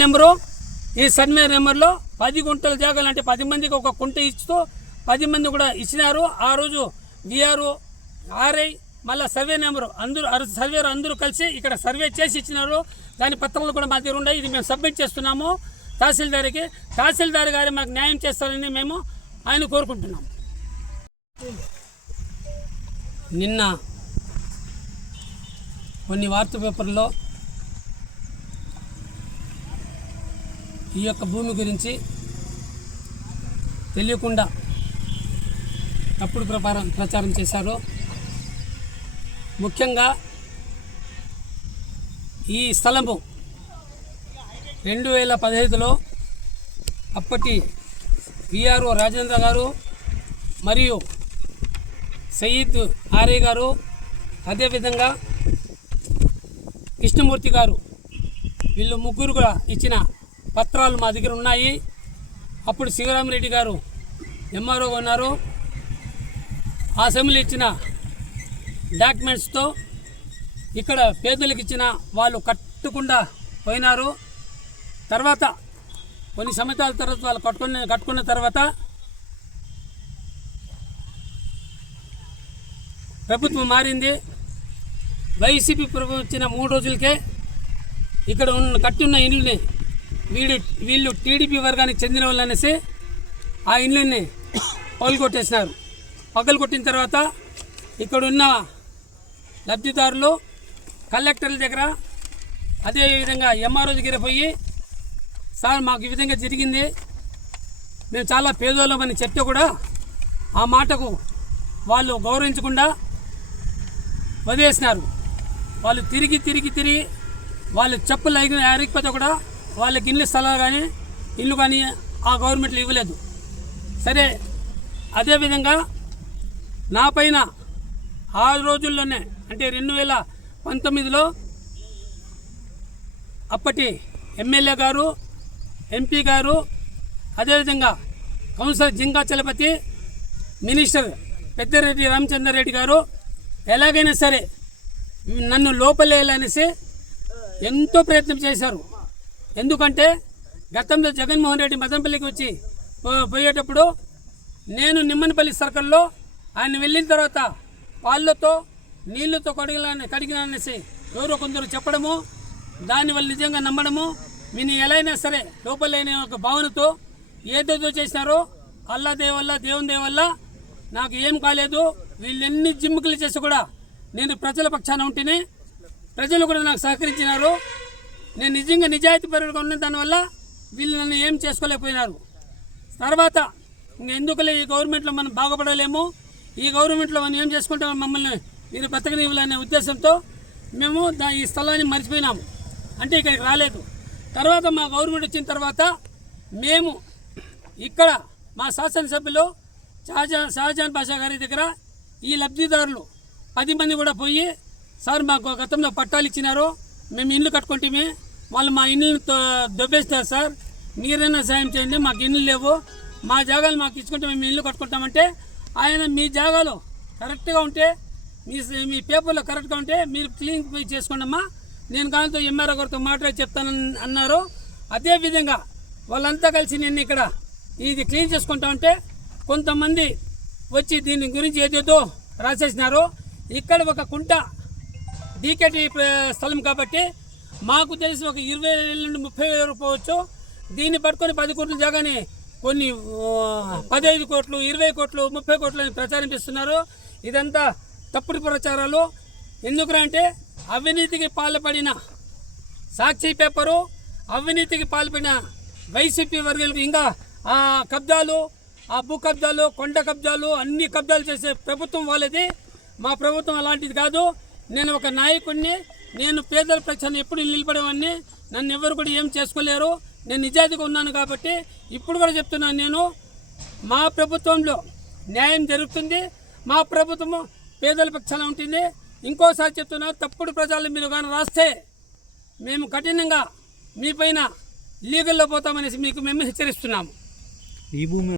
Number ఈ survey నెంబర్లో 10 గుంటల జాగాలు అంటే 10 మందికి ఒక కుంట ఇస్తూ 10 మంది కూడా ఇచ్చినారు. ఆ రోజు విఆర్ఓ ఆర్ఐ మళ్ళీ సర్వే నెంబరు సర్వేరు అందరూ కలిసి ఇక్కడ సర్వే చేసి ఇచ్చినారు. దాని పత్రాలు కూడా మా దగ్గర ఉన్నాయి. ఇది మేము సబ్మిట్ చేస్తున్నాము తహసీల్దార్కి. తహసీల్దార్ గారు మాకు న్యాయం చేస్తారని మేము ఆయన కోరుకుంటున్నాము. నిన్న కొన్ని వార్తా పేపర్లో ఈ యొక్క భూమి గురించి తెలియకుండా తప్పుడు ప్రచారం చేశారు. ముఖ్యంగా ఈ స్థలము 2015లో అప్పటి విఆర్ఓ రాజేంద్ర గారు మరియు సయీద్ ఆర్ఏ గారు అదేవిధంగా కృష్ణమూర్తి గారు వీళ్ళు ముగ్గురు కూడా ఇచ్చిన పత్రాలు మా దగ్గర ఉన్నాయి. అప్పుడు శివరామరెడ్డి గారు ఎంఆర్ఓ ఉన్నారు. ఆ అసెంబ్లీ ఇచ్చిన డాక్యుమెంట్స్తో ఇక్కడ పేదలకు ఇచ్చిన వాళ్ళు కట్టకుండా పోయినారు. తర్వాత కొన్ని సంవత్సరాల తర్వాత వాళ్ళు కట్టుకున్న తర్వాత ప్రభుత్వం మారింది. వైసీపీ ప్రభుత్వం వచ్చిన 3 రోజులకే ఇక్కడ కట్టున్న ఇండ్లని వీళ్ళు టీడీపీ వర్గానికి చెందిన వాళ్ళు అనేసి ఆ ఇండ్లని పగలగొట్టేసినారు. పగలగొట్టిన తర్వాత ఇక్కడున్న లబ్ధిదారులు కలెక్టర్ల దగ్గర అదేవిధంగా ఎంఆర్ఓ దగ్గర పోయి సార్ మాకు ఈ విధంగా జరిగింది, మేము చాలా పేదోళ్ళమని చెప్తే కూడా ఆ మాటకు వాళ్ళు గౌరవించకుండా వదిలేసినారు. వాళ్ళు తిరిగి వాళ్ళు చెప్పులు అరిగిపోతే కూడా వాళ్ళకి ఇల్లు స్థలాలు కానీ ఇల్లు కానీ ఆ గవర్నమెంట్లు ఇవ్వలేదు. సరే అదేవిధంగా నా పైన ఆ రోజుల్లోనే అంటే 2019లో అప్పటి ఎమ్మెల్యే గారు ఎంపీ గారు అదేవిధంగా కౌన్సిలర్ జింగా చలపతి మినిస్టర్ పెద్దిరెడ్డి రామచంద్రారెడ్డి గారు ఎలాగైనా సరే నన్ను లోపలేయాలనేసి ఎంతో ప్రయత్నం చేశారు. ఎందుకంటే గతంలో జగన్మోహన్ రెడ్డి మదనపల్లికి వచ్చి పోయేటప్పుడు నేను నిమ్మనపల్లి సర్కిల్లో ఆయన వెళ్ళిన తర్వాత పాళ్ళతో నీళ్లతో కడిగినానేసి ఎవరో కొందరు చెప్పడము, దానివల్ల నిజంగా నమ్మడము, నేను ఎలా అయినా సరే లోపలైన ఒక భావనతో ఏదేదో చేసినారో అల్లా దేవల్ల దేవుని దేవల్ల నాకు ఏం కాలేదు. వీళ్ళు ఎన్ని జిమ్ముకులు చేసి కూడా నేను ప్రజల పక్షాన ఉంటేనే ప్రజలు కూడా నాకు సహకరించినారు. నేను నిజంగా నిజాయితీపరుడుగా ఉన్న దానివల్ల వీళ్ళు నన్ను ఏం చేసుకోలేకపోయినారు. తర్వాత ఎందుకులే ఈ గవర్నమెంట్లో మనం బాగుపడలేము, ఈ గవర్నమెంట్లో మనం ఏం చేసుకుంటాం, మమ్మల్ని మీరు బతకనివ్వాలనే ఉద్దేశంతో మేము ఈ స్థలాన్ని మర్చిపోయినాము. అంటే ఇక్కడికి రాలేదు. తర్వాత మా గవర్నమెంట్ వచ్చిన తర్వాత మేము ఇక్కడ మా శాసనసభ్యులు షాజహాన్ బాషా గారి దగ్గర ఈ లబ్ధిదారులు 10 మంది కూడా పోయి సార్ మాకు గతంలో పట్టాలు ఇచ్చినారు, మేము ఇల్లు కట్టుకుంటే వాళ్ళు మా ఇల్లు దొబ్బేస్తారు సార్, మీరైనా సాయం చేయండి, మాకు ఇల్లు లేవు, మా జాగాలు మాకు ఇచ్చుకుంటే మేము ఇల్లు కట్టుకుంటామంటే ఆయన మీ జాగాలో కరెక్ట్గా ఉంటే మీ పేపర్లో కరెక్ట్గా ఉంటే మీరు క్లీన్ చేసుకోండి అమ్మా, నేను కాంతో ఎంఆర్ఓ గారితో మాట్లాడి చెప్తానని అన్నారు. అదేవిధంగా వాళ్ళంతా కలిసి నేను ఇక్కడ ఇది క్లీన్ చేసుకుంటామంటే కొంతమంది వచ్చి దీని గురించి ఏదేదో రాసేసినారు. ఇక్కడ ఒక కుంట డీకేటీ స్థలం కాబట్టి మాకు తెలిసి ఒక 20,000 నుండి 30,000 పోవచ్చు. దీన్ని పట్టుకొని 10 కోట్ల జాగాని కొన్ని 15 కోట్లు 20 కోట్లు 30 కోట్లు అని ప్రచారం చేస్తున్నారు. ఇదంతా తప్పుడు ప్రచారాలు. ఎందుకంటే అవినీతికి పాల్పడిన సాక్షి పేపరు, అవినీతికి పాల్పడిన వైసీపీ వర్గాలకు ఇంకా ఆ కబ్జాలు, ఆ భూ కబ్జాలు, కొండ కబ్జాలు, అన్ని కబ్జాలు చేసే ప్రభుత్వం వాళ్ళది. మా ప్రభుత్వం అలాంటిది కాదు. నేను ఒక నాయకుడిని, నేను పేదల పక్షాన్ని ఎప్పుడు నిలబడేవాడిని, నన్ను ఎవరు కూడా ఏం చేసుకోలేరు. నేను నిజాయితీగా ఉన్నాను కాబట్టి ఇప్పుడు కూడా చెప్తున్నాను, నేను మా ప్రభుత్వంలో న్యాయం జరుగుతుంది, మా ప్రభుత్వము పేదల పక్షాన ఉంటుంది. ఇంకోసారి చెప్తున్నా, తప్పుడు ప్రజలు మీరు కానీ రాస్తే మేము కఠినంగా మీ పైన లీగల్లో పోతామనేసి మీకు మేము హెచ్చరిస్తున్నాము. ఈ భూమి